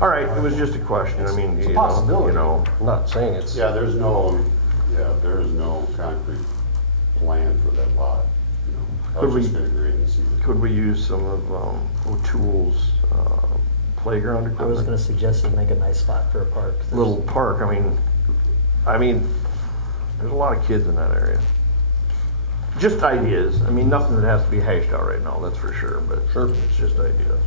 All right, it was just a question. I mean, It's a possibility. I'm not saying it's. Yeah, there is no concrete plan for that lot, you know. I Could was we- just gonna grade and see. Could we use some of O'Toole's playground I was equipment? gonna suggest you make a nice spot for a park. Little park, I mean, there's a lot of kids in that area. Just ideas. I mean, nothing that has to be hashed out right now, that's for sure, but it's just ideas.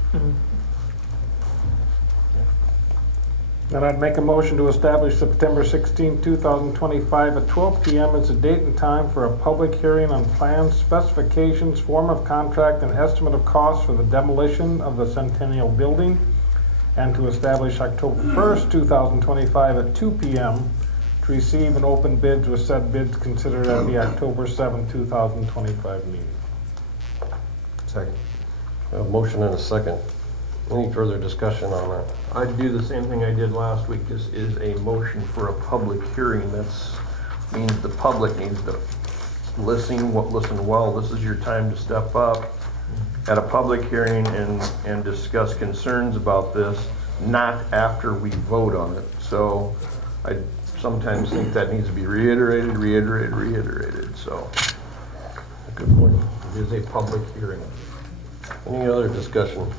Then I'd make a motion to establish September 16, 2025 at 12 p.m. as a date and time for a public hearing on plans, specifications, form of contract, and estimate of costs for the demolition of the Centennial building, and to establish October 1st, 2025 at 2 p.m. to receive and open bids with said bids considered at the October 7, 2025 meeting. Second. A motion and a second. Any further discussion on that? I'd do the same thing I did last week. This is a motion for a public hearing. That's means the public needs to listen well. This is your time to step up at a public hearing and discuss concerns about this, not after we vote on it. So I sometimes think that needs to be reiterated, so. Good point. It is a public hearing. Any other discussion?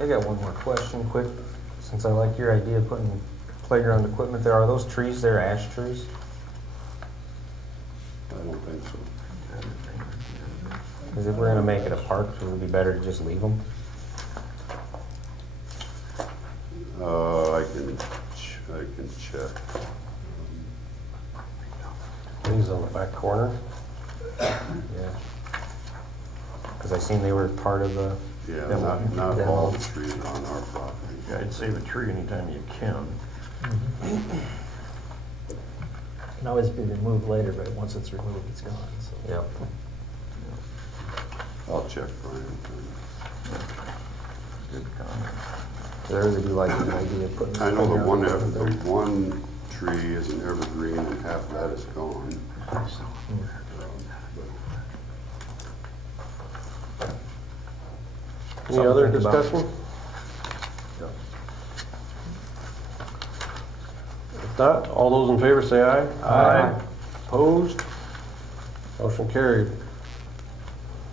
I got one more question, quick, since I like your idea of putting playground equipment there. Are those trees there ash trees? I don't think so. Because if we're gonna make it a park, would it be better to just leave them? I can check. These on the back corner. Yeah. Because I seen they were part of the. Yeah, that not demo. all the trees on our property. Yeah, I'd save a tree anytime you can. Can always be removed later, but once it's removed, it's gone, so. Yep. I'll check, Brian. Good comment. I really do like the idea of putting. I know the playground one tree is an evergreen and half that is gone. Any Something other to think about. discussion? If not, all those in favor say aye. Aye. Opposed? Motion carried.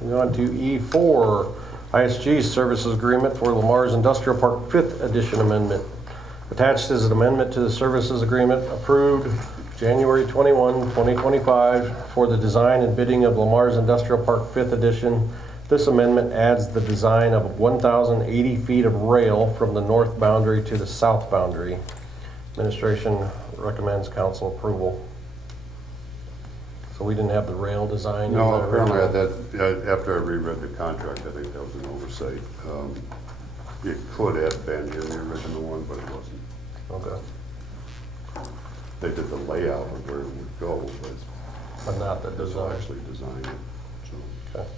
Moving on to E4, ISG Services Agreement for Lamar's Industrial Park 5th Edition Amendment. Attached is an amendment to the services agreement approved January 21, 2025 for the design and bidding of Lamar's Industrial Park 5th Edition. This amendment adds the design of 1,080 feet of rail from the north boundary to the south boundary. Administration recommends council approval. So we didn't have the rail design? No, in the apparently original? after I reread the contract, I think that was an oversight. It could have been in the original one, but it wasn't. Okay. They did the layout of where it would go, But not the but this design? actually designed it, so. Okay.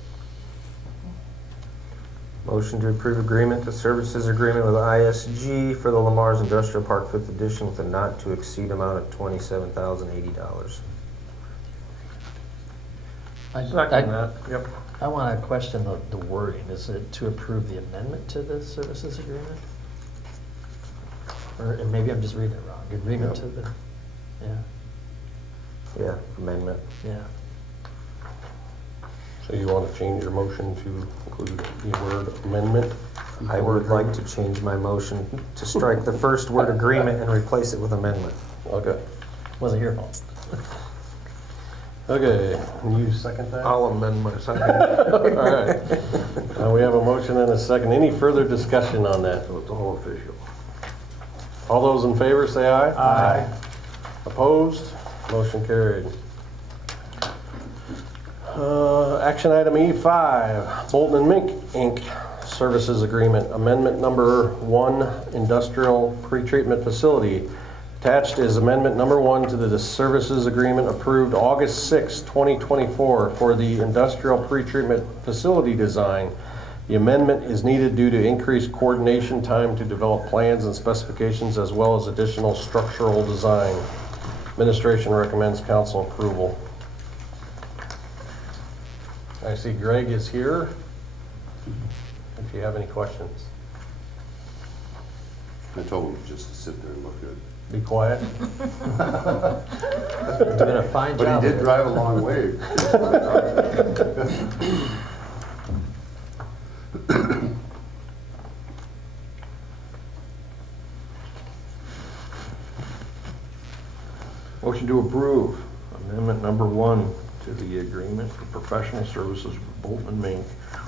Motion to approve agreement to services agreement with ISG for the Lamar's Industrial Park 5th Edition with a not to exceed amount of $27,080. Second that, yep. I want to question the wording. Is it to approve the amendment to the services agreement? Or and maybe I'm just reading it wrong. Agreement to the, yeah, Yeah, amendment. yeah. So you want to change your motion to include the word amendment? I would like to change my motion to strike the first word agreement and replace it with amendment. Okay. Wasn't your fault. Okay, and you second that? I'll amend my second. All right. Now we have a motion and a second. Any further discussion on that? So it's all official. All those in favor say aye. Aye. Opposed? Motion carried. Action item E5, Bolton and Menk, Inc. Services Agreement, Amendment Number 1, Industrial Pretreatment Facility. Attached is Amendment Number 1 to the Services Agreement approved August 6, 2024 for the Industrial Pretreatment Facility design. The amendment is needed due to increased coordination time to develop plans and specifications as well as additional structural design. Administration recommends council approval. I see Greg is here. If you have any questions. I told him just to sit there and look good. Be quiet. You're doing a fine But job. he did with it. drive a long way. Motion to approve amendment number 1 to the agreement for professional services with Bolton and Menk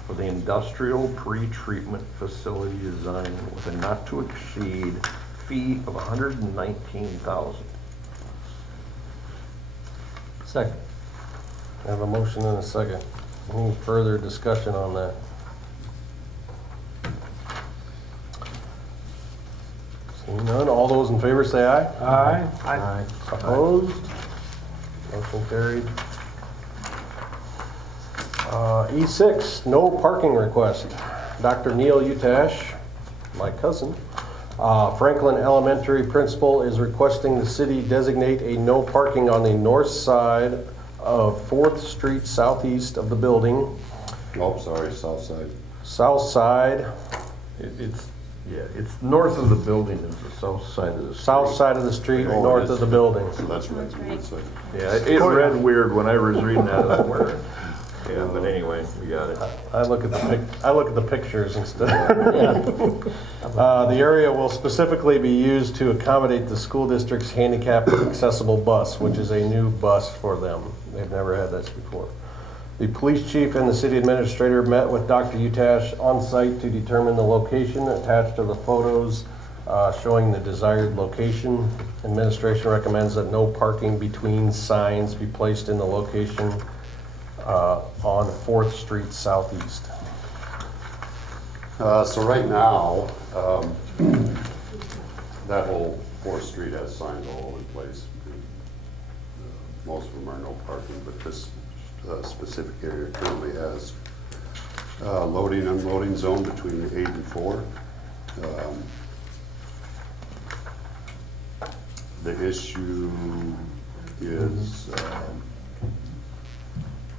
for the industrial pretreatment facility design with a not to exceed fee of $119,000. Second. I have a motion and a second. Any further discussion on that? Seeing none, all those in favor say aye. Aye. Aye. Opposed? Motion carried. E6, no parking request. Dr. Neil Utash, my cousin, Franklin Elementary Principal, is requesting the city designate a no parking on the north side of 4th Street southeast of the building. Oh, sorry, south side. South side, It's north of the building is the south side of the street. south side of the street, Oh, north it is. of the building. So that's right, the north side. Yeah, it read weird when I was reading that. I was where- Yeah, but anyway, we got it. I look at the pictures instead. Yeah. The area will specifically be used to accommodate the school district's handicap accessible bus, which is a new bus for them. They've never had this before. The police chief and the city administrator met with Dr. Utash on site to determine the location. Attached to the photos showing the desired location. Administration recommends that no parking between signs be placed in the location on 4th Street Southeast. So right now, that whole 4th Street has signs all over the place. Most of them are no parking, but this specific area currently has loading, unloading zone between 8 and 4. The issue is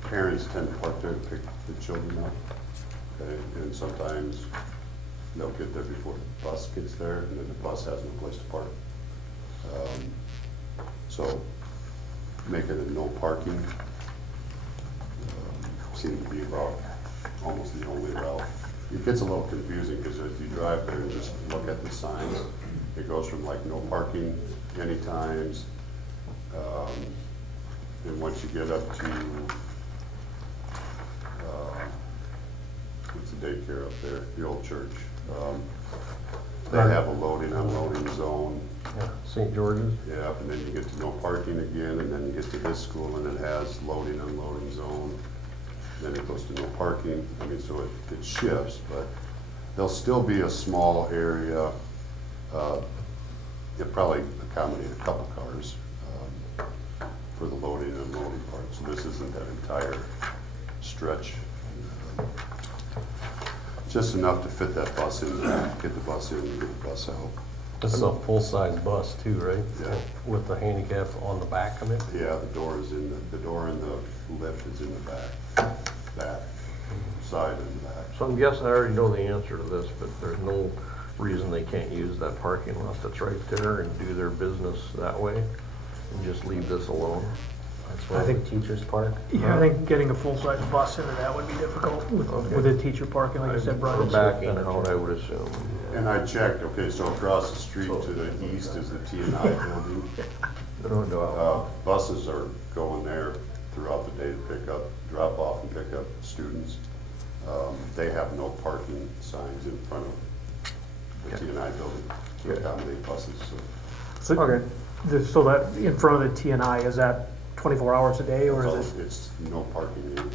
parents tend to park there to pick the children up. Okay, and sometimes they'll get there before the bus gets there, and then the bus has no place to park. So making it no parking seems to be about almost the only route. It gets a little confusing because if you drive there and just look at the signs, it goes from like no parking any times, and once you get up to what's the daycare up there, the old church, they have a loading, unloading zone. Yeah, St. George's. Yeah, and then you get to no parking again, and then you get to this school and it has loading, unloading zone. Then it goes to no parking. I mean, so it shifts, but there'll still be a small area. It'll probably accommodate a couple cars for the loading and unloading part. So this isn't that entire stretch. Just enough to fit that bus in, get the bus in and get the bus out. This is a full-size bus too, right? Yeah. With the handicap on the back of it. Yeah, the door and the lift is in the back side and the back. So I'm guessing I already know the answer to this, but there's no reason they can't use that parking lot that's right there and do their business that way and just leave this alone. That's where the teachers park. Yeah, I think getting a full-size bus into that would be difficult with a teacher parking, like you said, For Brian. backing out, I would assume. And I checked, okay, so across the street to the east is the T&I building. Buses are going there throughout the day to pick up, drop off and pick up students. They have no parking signs in front of the T&I building to accommodate buses, so. Okay, so that, in front of the T&I, is that 24 hours a day, or is it? It's no parking anytime.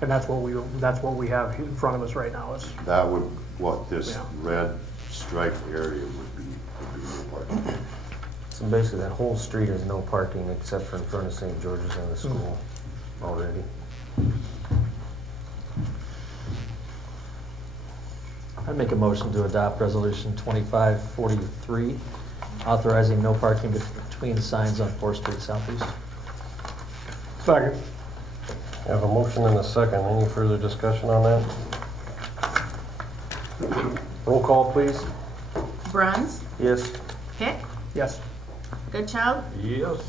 And that's what we have in front of us right now, is, That would, what this Yeah. red striped area would be no parking. So basically, that whole street is no parking except for in front of St. George's and the school already. I'd make a motion to adopt resolution 2543, authorizing no parking between signs on 4th Street Southeast. Second. I have a motion and a second. Any further discussion on that? Roll call, please. Bruns, Yes. Hick, Yes. Goodchild, Yes.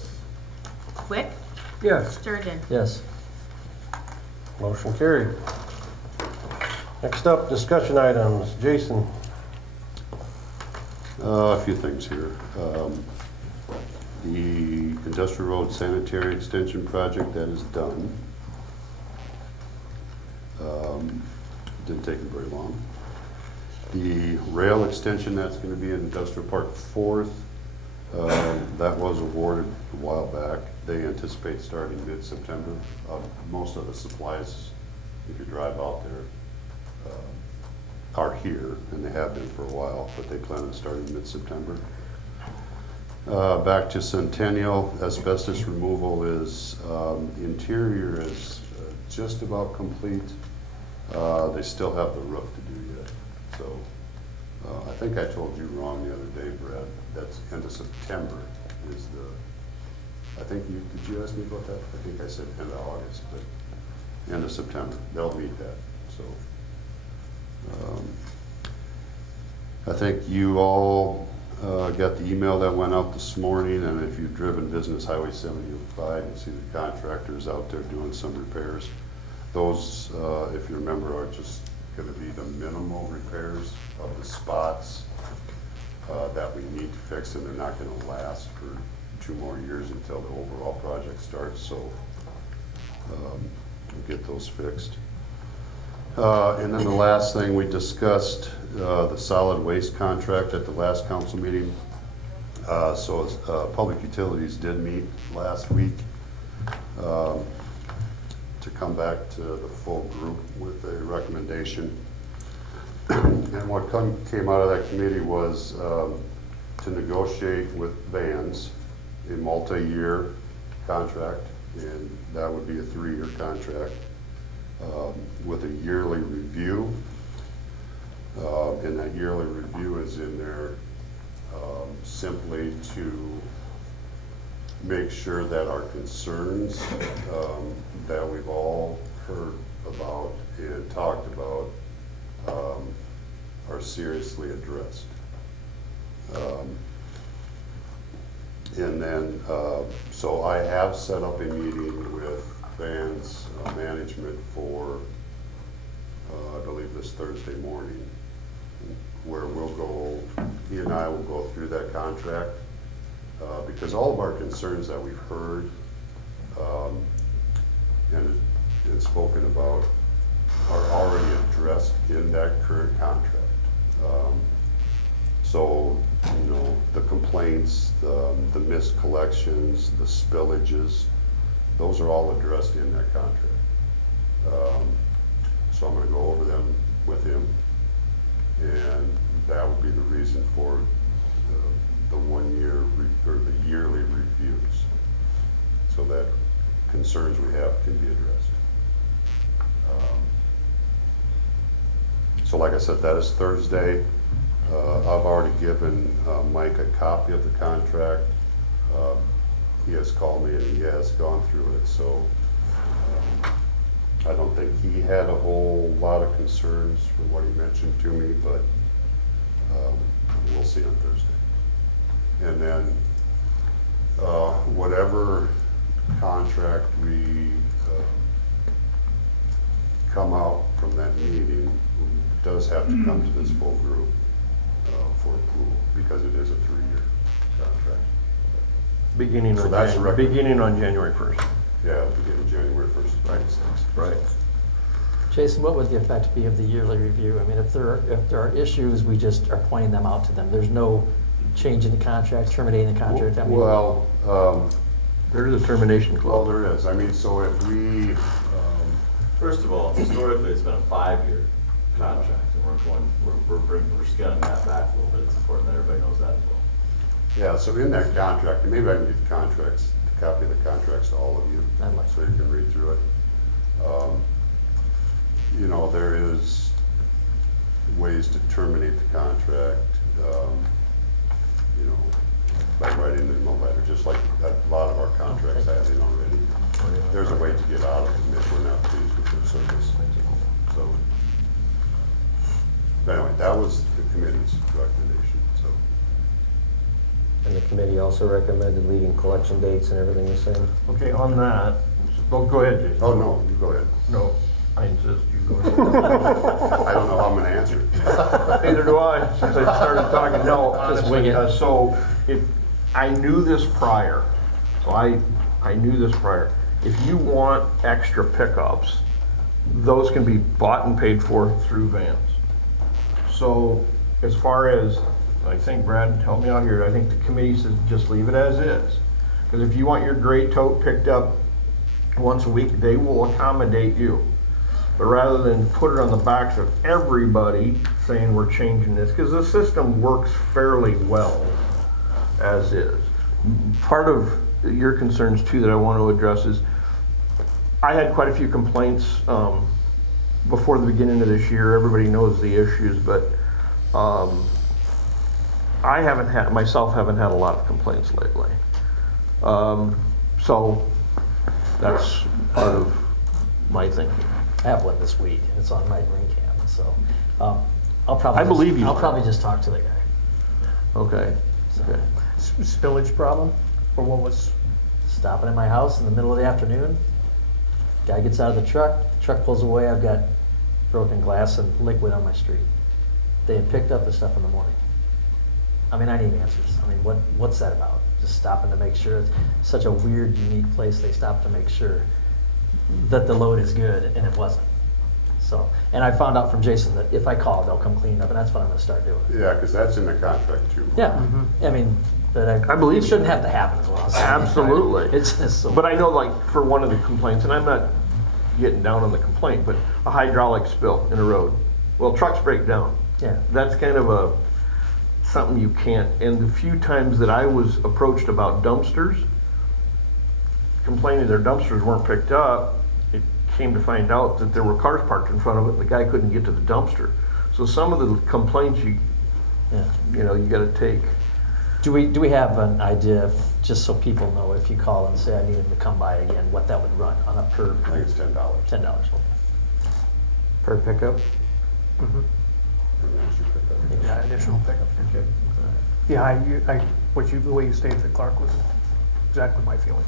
Wick, Yes. Sturgeon. Yes. Motion carried. Next up, discussion items. Jason? A few things here. The Industrial Road Sanitary Extension Project, that is done. Didn't take it very long. The rail extension that's going to be in Industrial Park 4th, that was awarded a while back. They anticipate starting mid-September. Most of the supplies, if you drive out there, are here, and they have been for a while, but they plan on starting mid-September. Back to Centennial, asbestos removal is, the interior is just about complete. They still have the roof to do yet. So I think I told you wrong the other day, Brad. That's end of September is the, I think you, did you ask me about that? I think I said end of August, but end of September. They'll meet that, so. I think you all got the email that went out this morning, and if you've driven Business Highway 75, you see the contractors out there doing some repairs. Those, if you remember, are just going to be the minimal repairs of the spots that we need to fix, and they're not going to last for 2 more years until the overall project starts, so we'll get those fixed. And then the last thing, we discussed the solid waste contract at the last council meeting. Public Utilities did meet last week to come back to the full group with a recommendation. And what came out of that committee was to negotiate with Vans a multi-year contract, and that would be a 3-year contract. With a yearly review, and that yearly review is in there simply to make sure that our concerns that we've all heard about and talked about are seriously addressed. And then, so I have set up a meeting with Vans management for, I believe this Thursday morning, where we'll go, he and I will go through that contract, because all of our concerns that we've heard and spoken about are already addressed in that current contract. So, you know, the complaints, the missed collections, the spillages, those are all addressed in that contract. So I'm going to go over them with him, and that would be the reason for the 1 year or the yearly reviews, so that concerns we have can be addressed. So like I said, that is Thursday. I've already given Mike a copy of the contract. He has called me and he has gone through it, so I don't think he had a whole lot of concerns from what he mentioned to me, but we'll see on Thursday. And then whatever contract we come out from that meeting does have to come to this full group for approval, because it is a 3-year contract. Beginning So on, that's the record. beginning on January 1st. Yeah, beginning January 1st, 2026. Right. Jason, what would the effect be of the yearly review? I mean, if there are issues, we just are pointing them out to them. There's no change in the contract, terminating the contract. I mean, Well, There's a termination well, clause. there is. I mean, so if we, First of all, historically, it's been a 5-year contract, and we're scaling that back a little bit. It's important that everybody knows that as well. yeah, so in that contract, and maybe I can get the contracts, a copy of the contracts to all of you, I'd like so you can read through it. You know, there is ways to terminate the contract, you know, by writing them a letter, just like a lot of our contracts have in already. There's a way to get out of them if we're not pleased with their service. So, but anyway, that was the committee's recommendation, so. And the committee also recommended leaving collection dates and everything the same? Okay, on that, well, go ahead, Jason. Oh, no, you go ahead. No, I insist, you go ahead. I don't know how I'm gonna answer it. Neither do I, since I started talking. No, Just wing honestly, it. so if, I knew this prior, so I knew this prior. If you want extra pickups, those can be bought and paid for through vans. So as far as, I think Brad, help me out here, I think the committee says just leave it as is. Because if you want your gray tote picked up once a week, they will accommodate you. But rather than put it on the backs of everybody saying we're changing this, because the system works fairly well as is. Part of your concerns too that I want to address is, I had quite a few complaints before the beginning of this year. Everybody knows the issues, but I haven't had a lot of complaints lately. So that's part of my thinking. I have one this week, and it's on my ring cam, so, I'll probably. I believe you. I'll probably just talk to the guy. Okay, okay. Spillage problem, or what was, Stopping at my house in the middle of the afternoon, guy gets out of the truck pulls away, I've got broken glass and liquid on my street. They had picked up the stuff in the morning. I mean, I need answers. I mean, what's that about? Just stopping to make sure, it's such a weird, unique place, they stopped to make sure that the load is good, and it wasn't. So, and I found out from Jason that if I call, they'll come clean it up, and that's what I'm gonna start doing. Yeah, because that's in the contract too. Yeah, I mean, but I believe it you. shouldn't have to happen, is what I'm saying. Absolutely. It's just so. But I know, like, for one of the complaints, and I'm not getting down on the complaint, but a hydraulic spill in a road. Well, trucks break down. Yeah. That's kind of something you can't, and the few times that I was approached about dumpsters, complaining their dumpsters weren't picked up, it came to find out that there were cars parked in front of it, and the guy couldn't get to the dumpster. So some of the complaints Yeah. you gotta take. Do we have an idea, just so people know, if you call and say I need him to come by again, what that would run on a per? I think it's $10. $10, Per pickup? for an extra pickup. yeah, additional pickup? Yeah, the way you stated it, Clark, was exactly my feeling.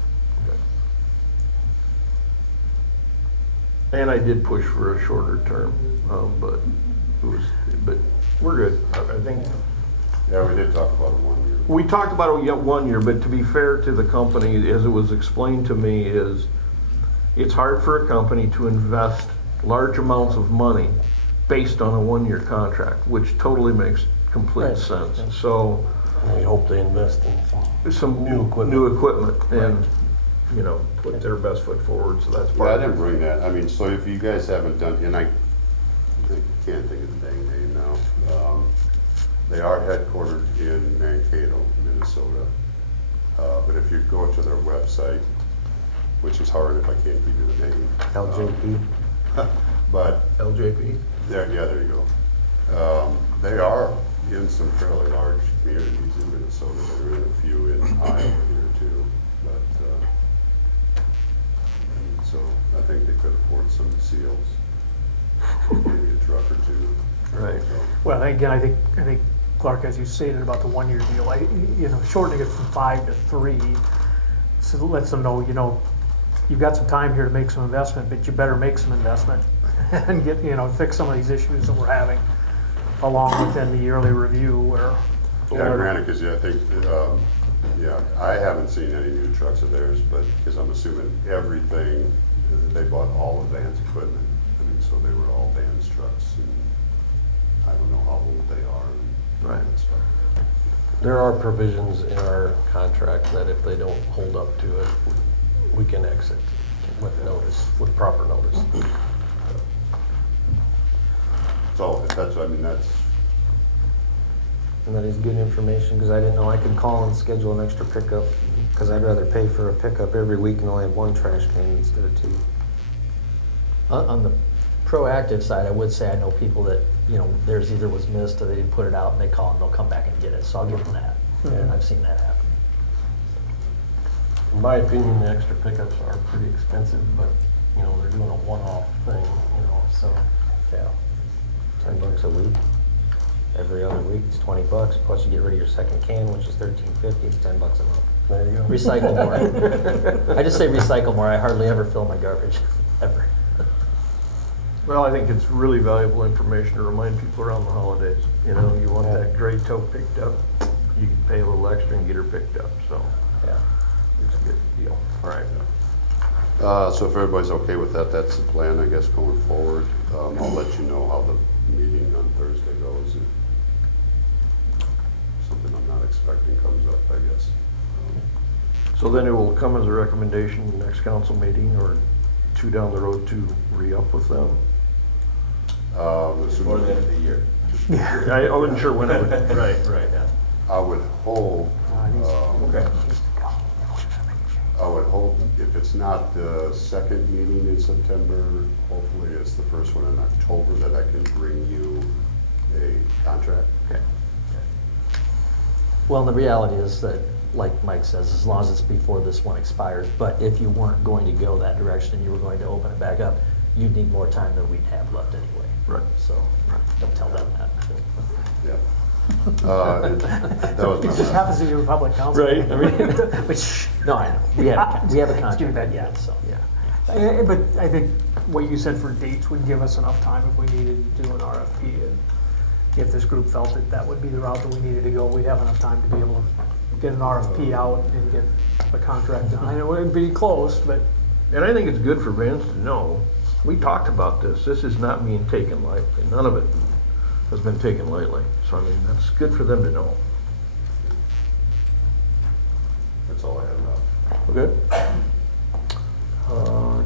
And I did push for a shorter term, but we're good. I think Yeah, we did talk about it 1 year. we talked about it 1 year, but to be fair to the company, as it was explained to me, is it's hard for a company to invest large amounts of money based on a 1-year contract, which totally makes complete Right. sense. So We hope they invest in some New equipment. new equipment and, put their best foot forward, so that's Yeah, part I of didn't it. bring that. I mean, so if you guys haven't done, and I can't think of the dang name now. They are headquartered in Mankato, Minnesota. But if you go to their website, which is hard if I can't give you the name. LJP? But LJP? there you go. They are in some fairly large communities in Minnesota. They're in a few in Iowa here too. But, so I think they could afford some seals, maybe a truck or two. Right. So, Well, again, I think, Clark, as you stated about the 1-year deal, shortening it from 5 to 3, so it lets them know, you've got some time here to make some investment, but you better make some investment and get, fix some of these issues that we're having along within the yearly review where. Yeah, granted, because I think, I haven't seen any new trucks of theirs, but, because I'm assuming everything, they bought all of Van's equipment. I mean, so they were all Van's trucks, and I don't know how old they are and Right. that stuff. There are provisions in our contract that if they don't hold up to it, we can exit with notice, with proper notice. So, that's, And that is good information, because I didn't know I could call and schedule an extra pickup, because I'd rather pay for a pickup every week and only have 1 trash can instead of 2. On the proactive side, I would say I know people that, theirs either was missed or they didn't put it out and they call and they'll come back and get it, so I'll give them that. And I've seen that happen. In my opinion, the extra pickups are pretty expensive, but, they're doing a one-off thing, so. Yeah. $10 a week? every other week, it's $20, plus you get rid of your second can, which is $13.50, it's $10 a month. There you go. Recycle more. I just say recycle more. I hardly ever fill my garbage, ever. Well, I think it's really valuable information to remind people around the holidays. You know, you want that gray tote picked up, you can pay a little extra and get her picked up, so Yeah. it's a good deal. All right. So if everybody's okay with that, that's the plan, I guess, going forward. I'll let you know how the meeting on Thursday goes. If something I'm not expecting comes up, I guess. So then it will come as a recommendation in the next council meeting or two down the road to re-up with them? Before the end of the year. I wasn't sure when it would. Right, yeah. I would hope, Okay. I would hope if it's not the second meeting in September, hopefully it's the first one in October that I can bring you a contract. Okay. Well, the reality is that, like Mike says, as long as it's before this one expires, but if you weren't going to go that direction and you were going to open it back up, you'd need more time than we'd have left anyway. Right. So, don't tell them that. Yeah. That was It my just last. happens to be a public council. Right, I mean- But shh. No, I know. We have a Just give me contract, that, yeah. so. Yeah. But I think what you said for dates would give us enough time if we needed to do an RFP. And if this group felt that that would be the route that we needed to go, we'd have enough time to be able to get an RFP out and get a contract done. I know it'd be close, but And I think it's good for Vince to know, we talked about this, this is not being taken lightly, none of it has been taken lightly. So I mean, that's good for them to know. That's all I have now. Okay?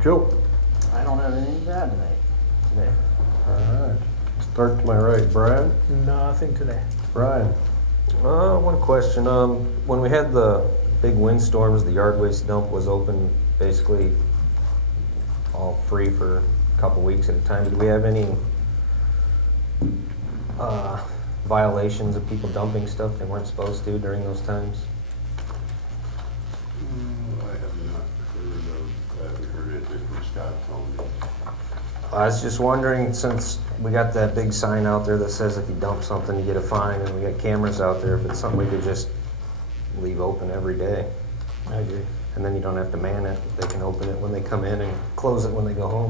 Joe? I don't have anything to add today. All right. Start to my right, Brad, nothing today. Brian. One question, when we had the big windstorms, the yard waste dump was open basically all free for a couple weeks at a time. Did we have any violations of people dumping stuff they weren't supposed to during those times? I haven't heard anything from Scott telling me. I was just wondering, since we got that big sign out there that says if you dump something, you get a fine, and we got cameras out there, if it's something we could just leave open every day. I agree. And then you don't have to man it. They can open it when they come in and close it when they go home.